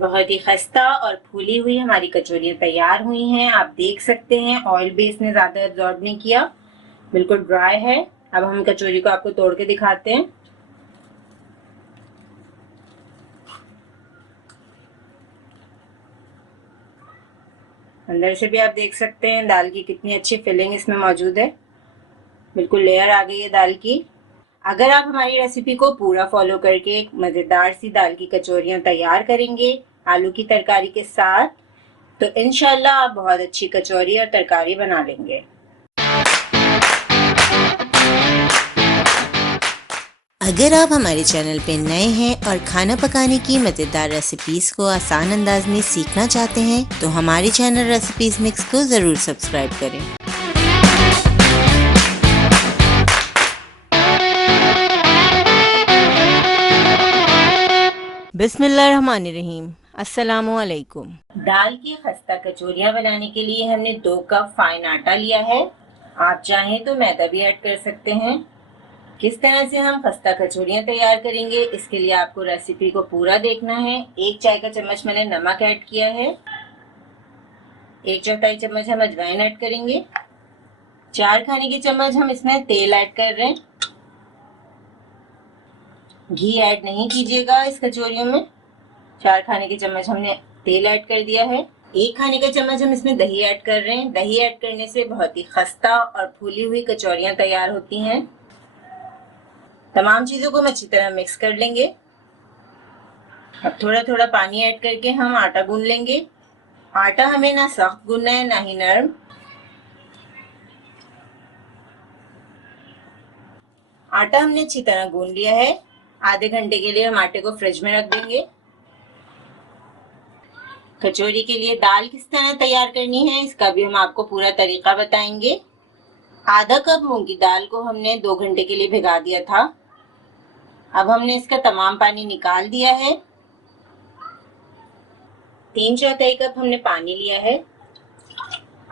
बहुत ही खस्ता और फूली हुई हमारी कचौरियाँ तैयार हुई हैं। आप देख सकते हैं ऑयल भी इसने ज़्यादा एब्जॉर्ब नहीं किया, बिल्कुल ड्राई है। अब हम कचौरी को आपको तोड़ के दिखाते हैं। अंदर से भी आप देख सकते हैं दाल की कितनी अच्छी फिलिंग इसमें मौजूद है, बिल्कुल लेयर आ गई है दाल की। अगर आप हमारी रेसिपी को पूरा फॉलो करके एक मज़ेदार सी दाल की कचौरियाँ तैयार करेंगे आलू की तरकारी के साथ, तो इंशाल्लाह आप बहुत अच्छी कचौरी और तरकारी बना लेंगे। अगर आप हमारे चैनल पे नए हैं और खाना पकाने की मज़ेदार रेसिपीज़ को आसान अंदाज में सीखना चाहते हैं तो हमारे चैनल रेसिपीज़ मिक्स को ज़रूर सब्सक्राइब करें। बिस्मिल्लाहिर्रहमानिर्रहीम। अस्सलामुअलैकुम। दाल की खस्ता कचौरियाँ बनाने के लिए हमने 2 कप फाइन आटा लिया है। आप चाहें तो मैदा भी ऐड कर सकते हैं। किस तरह से हम खस्ता कचौरियाँ तैयार करेंगे, इसके लिए आपको रेसिपी को पूरा देखना है। 1 चाय का चम्मच मैंने नमक ऐड किया है। 1/4 चम्मच हम अजवाइन ऐड करेंगे। 4 खाने के चम्मच हम इसमें तेल ऐड कर रहे हैं। घी ऐड नहीं कीजिएगा इस कचौरियों में। 4 खाने के चम्मच हमने तेल ऐड कर दिया है। 1 खाने का चम्मच हम इसमें दही ऐड कर रहे हैं। दही ऐड करने से बहुत ही खस्ता और फूली हुई कचौरियाँ तैयार होती हैं। तमाम चीज़ों को हम अच्छी तरह मिक्स कर लेंगे। अब थोड़ा थोड़ा पानी ऐड करके हम आटा गूंद लेंगे। आटा हमें ना सख्त गूंदना है ना ही नरम। आटा हमने अच्छी तरह गूंद लिया है। आधे घंटे के लिए हम आटे को फ्रिज में रख देंगे। कचौरी के लिए दाल किस तरह तैयार करनी है इसका भी हम आपको पूरा तरीका बताएंगे। आधा कप मूंग की दाल को हमने 2 घंटे के लिए भिगा दिया था। अब हमने इसका तमाम पानी निकाल दिया है। 3/4 कप हमने पानी लिया है।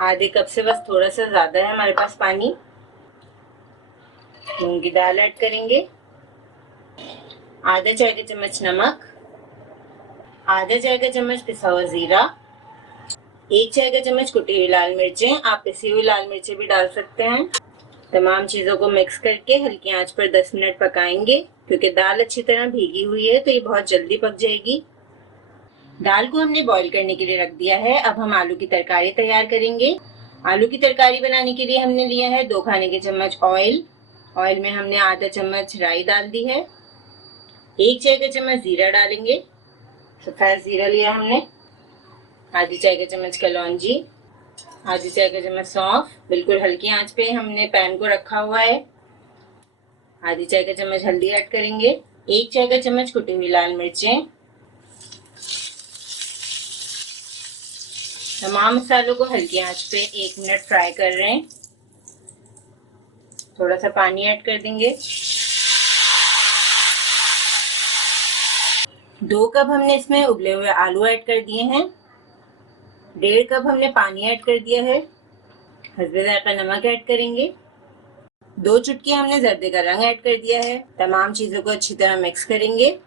आधे कप से बस थोड़ा सा ज्यादा है हमारे पास पानी। मूंग की दाल ऐड करेंगे। आधा चाय का चम्मच नमक, आधा चाय का चम्मच पिसा हुआ जीरा, 1 चाय का चम्मच कुटी हुई लाल मिर्चें। आप पिसी हुई लाल मिर्चें भी डाल सकते हैं। तमाम चीजों को मिक्स करके हल्की आंच पर 10 मिनट पकाएंगे। क्योंकि दाल अच्छी तरह भीगी हुई है तो ये बहुत जल्दी पक जाएगी। दाल को हमने बॉईल करने के लिए रख दिया है। अब हम आलू की तरकारी तैयार करेंगे। आलू की तरकारी बनाने के लिए हमने लिया है 2 खाने के चम्मच ऑयल। ऑयल में हमने आधा चम्मच राई डाल दी है। 1 चाय का चम्मच जीरा डालेंगे, सफेद जीरा लिया हमने। आधी चाय का चम्मच कलौंजी, आधी चाय का चम्मच सौंफ। बिल्कुल हल्की आंच पे हमने पैन को रखा हुआ है। आधी चाय का चम्मच हल्दी ऐड करेंगे। 1 चाय का चम्मच कुटी हुई लाल मिर्चें। तमाम मसालों को हल्की आंच पे 1 मिनट फ्राई कर रहे हैं। थोड़ा सा पानी ऐड कर देंगे। 2 कप हमने इसमें उबले हुए आलू ऐड कर दिए हैं। 1.5 कप हमने पानी ऐड कर दिया है। हस्बे जायका नमक ऐड करेंगे। 2 चुटकी हमने जर्दे का रंग ऐड कर दिया है। तमाम चीजों को अच्छी तरह मिक्स करेंगे।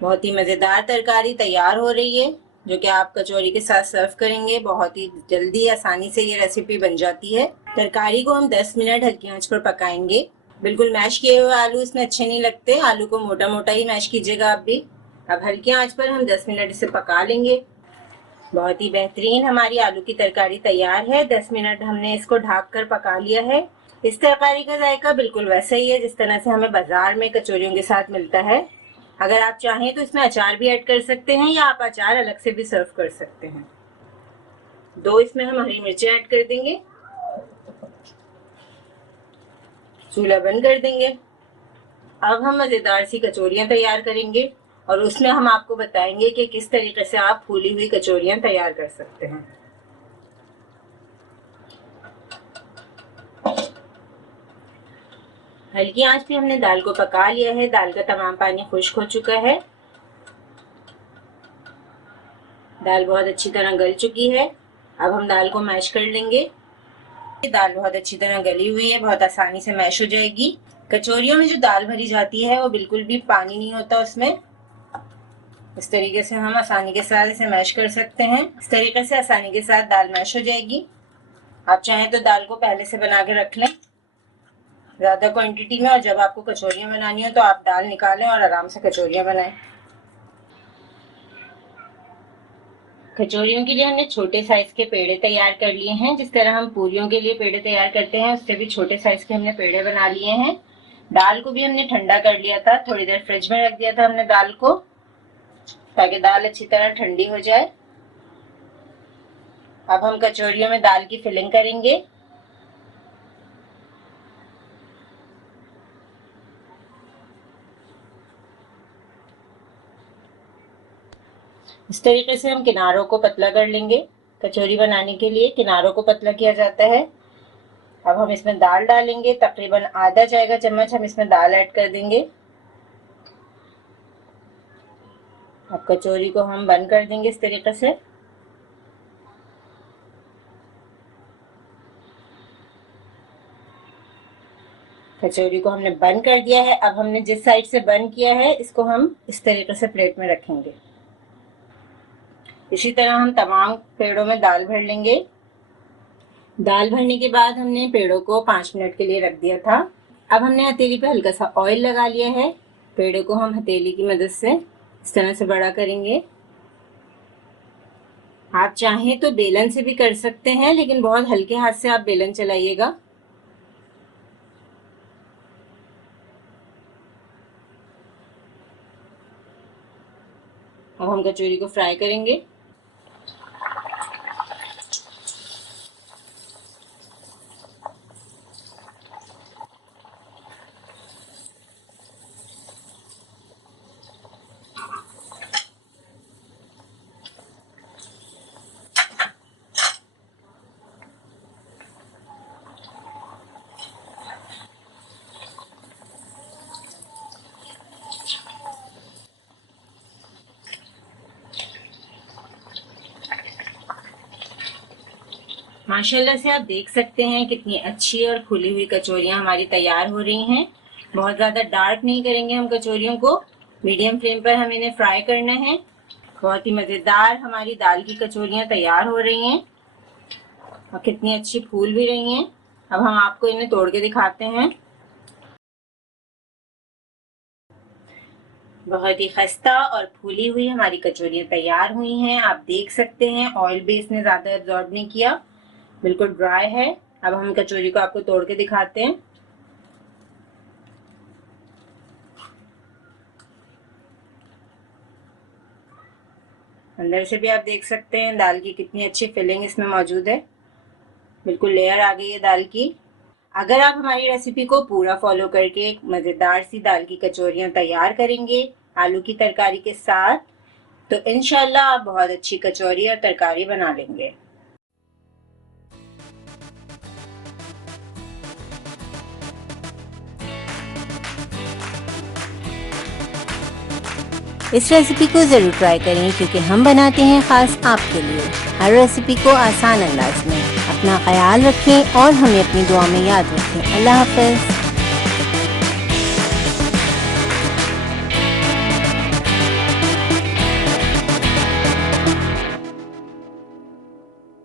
बहुत ही मजेदार तरकारी तैयार हो रही है जो कि आप कचौरी के साथ सर्व करेंगे। बहुत ही जल्दी आसानी से ये रेसिपी बन जाती है। तरकारी को हम 10 मिनट हल्की आंच पर पकाएंगे। बिल्कुल मैश किए हुए आलू इसमें अच्छे नहीं लगते। आलू को मोटा मोटा ही मैश कीजिएगा आप भी। अब हल्की आंच पर हम 10 मिनट इसे पका लेंगे। बहुत ही बेहतरीन हमारी आलू की तरकारी तैयार है। 10 मिनट हमने इसको ढक कर पका लिया है। इस तरकारी का जायका बिल्कुल वैसा ही है जिस तरह से हमें बाजार में कचौरियों के साथ मिलता है। अगर आप चाहें तो इसमें अचार भी ऐड कर सकते हैं या आप अचार अलग से भी सर्व कर सकते हैं। 2 इसमें हम हरी मिर्चें ऐड कर देंगे। चूल्हा बंद कर देंगे। अब हम मजेदार सी कचौरियां तैयार करेंगे और उसमें हम आपको बताएंगे कि किस तरीके से आप फूली हुई कचौरियां तैयार कर सकते हैं। हल्की आंच पे हमने दाल को पका लिया है। दाल का तमाम पानी खुश्क हो चुका है। दाल बहुत अच्छी तरह गल चुकी है। अब हम दाल को मैश कर लेंगे। दाल बहुत अच्छी तरह गली हुई है, बहुत आसानी से मैश हो जाएगी। कचौरियों में जो दाल भरी जाती है वो बिल्कुल भी पानी नहीं होता उसमें। इस तरीके से हम आसानी के साथ इसे मैश कर सकते हैं। इस तरीके से आसानी के साथ दाल मैश हो जाएगी। आप चाहें तो दाल को पहले से बना के रख लें ज़्यादा क्वांटिटी में, और जब आपको कचौरियाँ बनानी हो तो आप दाल निकालें और आराम से कचौरियाँ बनाएं। कचौरियों के लिए हमने छोटे साइज के पेड़े तैयार कर लिए हैं। जिस तरह हम पूरियों के लिए पेड़े तैयार करते हैं उससे भी छोटे साइज के हमने पेड़े बना लिए हैं। दाल को भी हमने ठंडा कर लिया था, थोड़ी देर फ्रिज में रख दिया था हमने दाल को, ताकि दाल अच्छी तरह ठंडी हो जाए। अब हम कचौरियों में दाल की फिलिंग करेंगे। इस तरीके से हम किनारों को पतला कर लेंगे। कचौरी बनाने के लिए किनारों को पतला किया जाता है। अब हम इसमें दाल डालेंगे, तकरीबन आधा चाय का चम्मच हम इसमें दाल ऐड कर देंगे। अब कचौरी को हम बंद कर देंगे इस तरीके से। कचौरी को हमने बंद कर दिया है। अब हमने जिस साइड से बंद किया है इसको हम इस तरीके से प्लेट में रखेंगे। इसी तरह हम तमाम पेड़ों में दाल भर लेंगे। दाल भरने के बाद हमने पेड़ों को 5 मिनट के लिए रख दिया था। अब हमने हथेली पे हल्का सा ऑयल लगा लिया है। पेड़ों को हम हथेली की मदद से इस तरह से बड़ा करेंगे। आप चाहें तो बेलन से भी कर सकते हैं, लेकिन बहुत हल्के हाथ से आप बेलन चलाइएगा। अब हम कचौरी को फ्राई करेंगे। माशाल्लाह से आप देख सकते हैं कितनी अच्छी और खुली हुई कचौरियाँ हमारी तैयार हो रही हैं। बहुत ज़्यादा डार्क नहीं करेंगे हम कचौरियों को, मीडियम फ्लेम पर हम इन्हें फ्राई करना है। बहुत ही मज़ेदार हमारी दाल की कचौरियाँ तैयार हो रही हैं और कितनी अच्छी फूल भी रही हैं। अब हम आपको इन्हें तोड़ के दिखाते हैं। बहुत ही खस्ता और फूली हुई हमारी कचौरियाँ तैयार हुई हैं। आप देख सकते हैं ऑयल भी इसने ज़्यादा एब्जॉर्ब नहीं किया, बिल्कुल ड्राई है। अब हम कचौरी को आपको तोड़ के दिखाते हैं। अंदर से भी आप देख सकते हैं दाल की कितनी अच्छी फिलिंग इसमें मौजूद है, बिल्कुल लेयर आ गई है दाल की। अगर आप हमारी रेसिपी को पूरा फॉलो करके एक मज़ेदार सी दाल की कचौरियाँ तैयार करेंगे आलू की तरकारी के साथ, तो इंशाल्लाह आप बहुत अच्छी कचौरी और तरकारी बना लेंगे। इस रेसिपी को ज़रूर ट्राई करें, क्योंकि हम बनाते हैं ख़ास आपके लिए हर रेसिपी को आसान अंदाज में। अपना ख्याल रखें और हमें अपनी दुआ में याद रखें। अल्लाह हाफ़िज़।